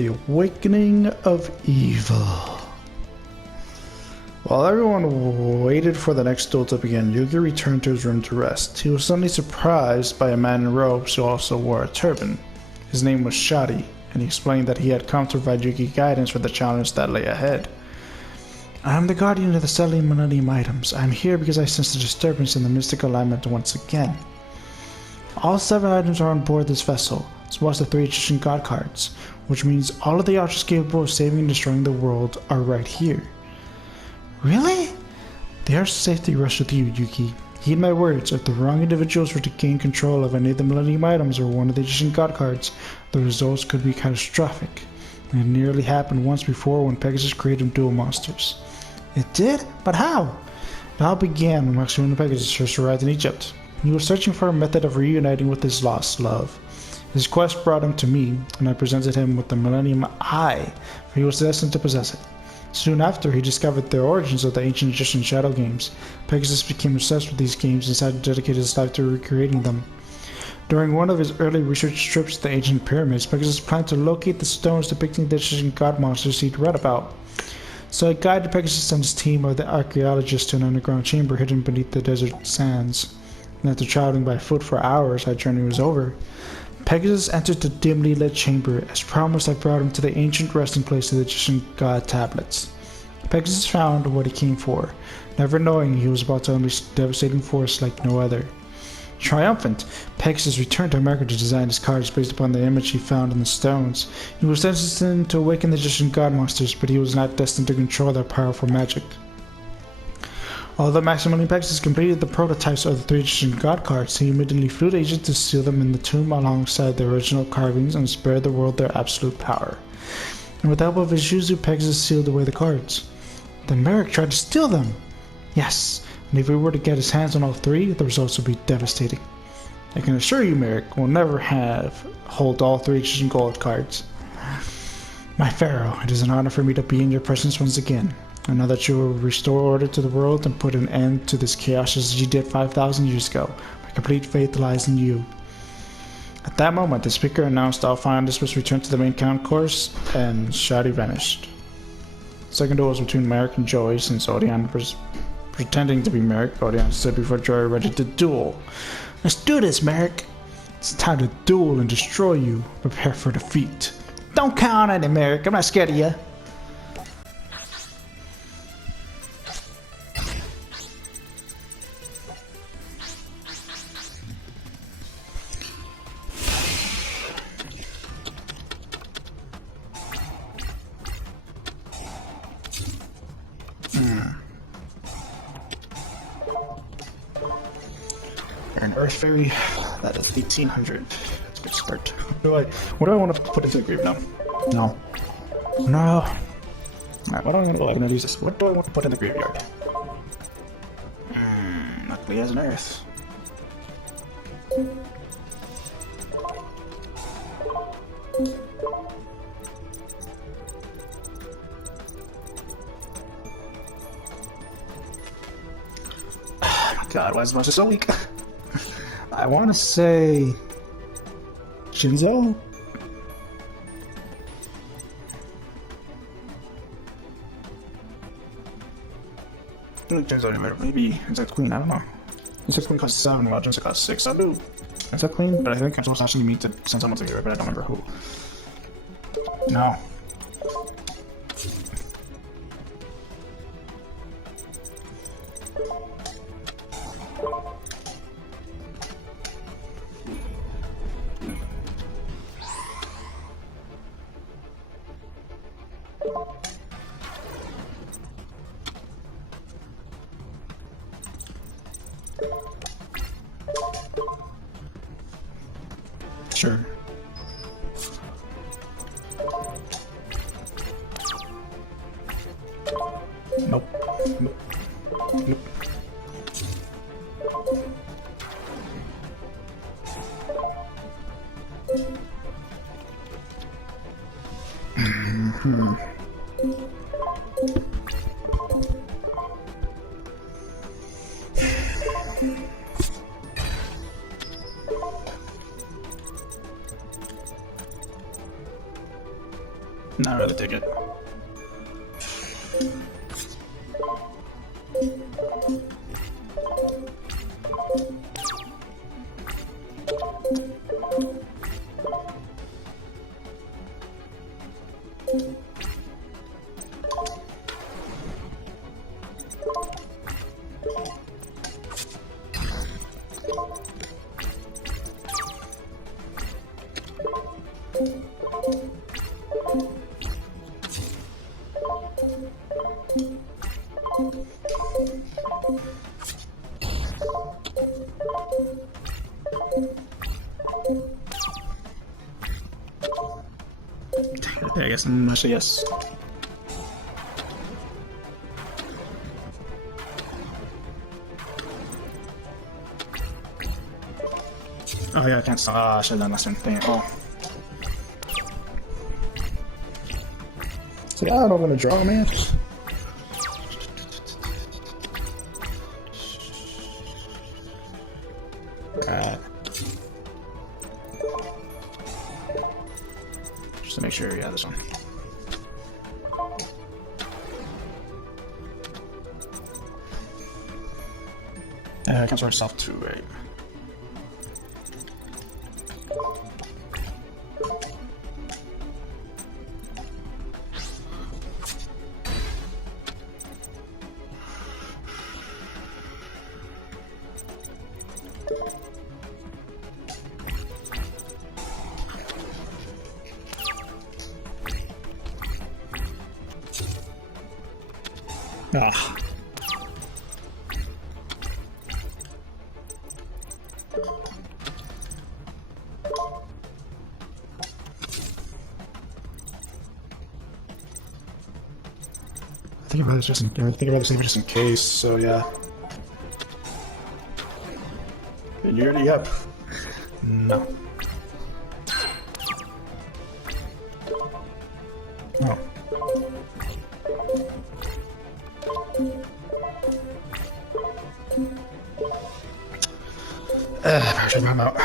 The Awakening of Evil. While everyone waited for the next duel to begin, Yugi returned to his room to rest. He was suddenly surprised by a man in robes who also wore a turban. His name was Shadi, and he explained that he had come to provide Yugi guidance for the challenge that lay ahead. I am the guardian of the Stellium Millennium items. I am here because I sense a disturbance in the mystic alignment once again. All 7 items are on board this vessel, as well as the 3 Egyptian god cards, which means all of the archers capable of saving and destroying the world are right here. Really? The Arch of Safety rests with you, Yuki. Heed my words, if the wrong individuals were to gain control of any of the Millennium items or one of the Egyptian god cards, the results could be catastrophic. It nearly happened once before when Pegasus created duel monsters. It did? But how? It all began when Maximilian Pegasus first arrived in Egypt. He was searching for a method of reuniting with his lost love. His quest brought him to me, and I presented him with the Millennium Eye, for he was destined to possess it. Soon after, he discovered the origins of the ancient Egyptian shadow games. Pegasus became obsessed with these games and decided to dedicate his life to recreating them. During one of his early research trips to the ancient pyramids, Pegasus planned to locate the stones depicting the Egyptian god monsters he'd read about. So I guided Pegasus and his team of the archaeologists to an underground chamber hidden beneath the desert sands. And after traveling by foot for hours, our journey was over. Pegasus entered the dimly lit chamber. As promised, I brought him to the ancient resting place of the Egyptian god tablets. Pegasus found what he came for, never knowing he was about to unleash a devastating force like no other. Triumphant, Pegasus returned to America to design his cards based upon the image he found in the stones. He was destined to awaken the Egyptian god monsters, but he was not destined to control their powerful magic. Although Maximilian Pegasus completed the prototypes of the 3 Egyptian god cards, he immediately flew to Egypt to seal them in the tomb alongside the original carvings and spare the world their absolute power. And with the help of his Yuzu, Pegasus sealed away the cards. Then Merrick tried to steal them! Yes, and if he were to get his hands on all 3, the results would be devastating. I can assure you Merrick will never hold all 3 Egyptian gold cards. My Pharaoh, it is an honor for me to be in your presence once again. I know that you will restore order to the world and put an end to this chaos as you did 5,000 years ago. My complete faith lies in you. At that moment, the speaker announced all finalists must return to the main concourse, and Shadi vanished. The second duel was between Merrick and Joey, since Odion was pretending to be Merrick. Odion stood before Joey ready to duel. Let's do this, Merrick! It's time to duel and destroy you. Prepare for defeat. Don't count on it, Merrick. I'm not scared of you. An Earth Fairy, that is 1800. That's a good start. What do I want to put into the grave now? No. Alright, what am I going to use this? What do I want to put in the graveyard? Luckily has an Earth. God, why is Monster so weak? I want to say Shinzo? Maybe Insect Queen, I don't know. Insect Queen costs 7, while Jinza costs 6. I'll do Insect Queen, but I think I'm supposed to actually meet to send someone to here, but I don't remember who. No. Sure. Nope. Nope. Nope. Not really dig it. I guess I'm gonna say yes. Oh yeah, I can't stop. I should have done that same thing. Oh. So yeah, I'm gonna draw, man. Alright. Just to make sure, yeah, this one. Cancel myself too, right? Ah. I think about this just in case, so yeah. And you already have. No. Oh. I should run out.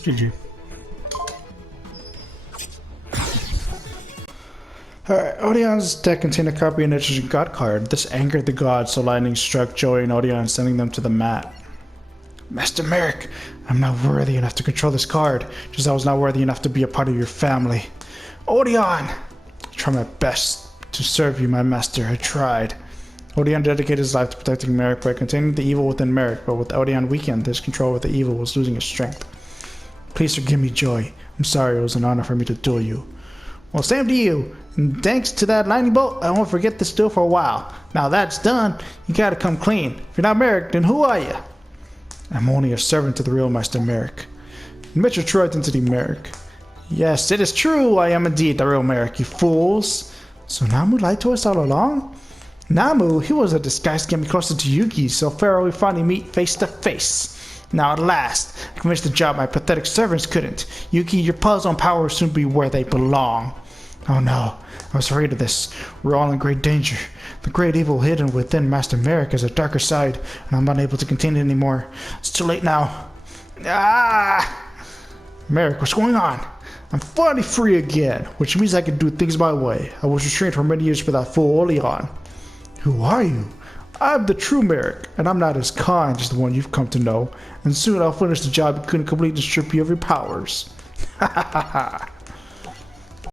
GG. Alright, Odeon's deck contained a copy of an interesting god card. This angered the gods, so lightning struck Joey and Odeon, sending them to the mat. Master Merrick, I'm not worthy enough to control this card, just as I was not worthy enough to be a part of your family. Odeon! I tried my best to serve you, my master. I tried. Odeon dedicated his life to protecting Merrick by containing the evil within Merrick, but with Odeon weakened, his control with the evil was losing its strength. Please forgive me, Joy. I'm sorry, it was an honor for me to duel you. Well, same to you. And thanks to that lightning bolt, I won't forget this duel for a while. Now that's done, you gotta come clean. If you're not Merrick, then who are you? I'm only a servant to the real Master Merrick. Admit your true identity, Merrick. Yes, it is true, I am indeed the real Merrick, you fools. So Namu lied to us all along? Namu, he was a disguise to get me closer to Yuki, so Pharaoh we finally meet face to face. Now at last, I finished the job my pathetic servants couldn't. Yuki, your puzzle and power will soon be where they belong. Oh no, I was afraid of this. We're all in great danger. The great evil hidden within Master Merrick is a darker side, and I'm unable to contain it anymore. It's too late now. Ah! Merrick, what's going on? I'm finally free again, which means I can do things my way. I was restrained for many years without full Oleon. Who are you? I'm the true Merrick, and I'm not as kind as the one you've come to know, and soon I'll finish the job you couldn't complete and strip you of your powers. Ha ha ha ha.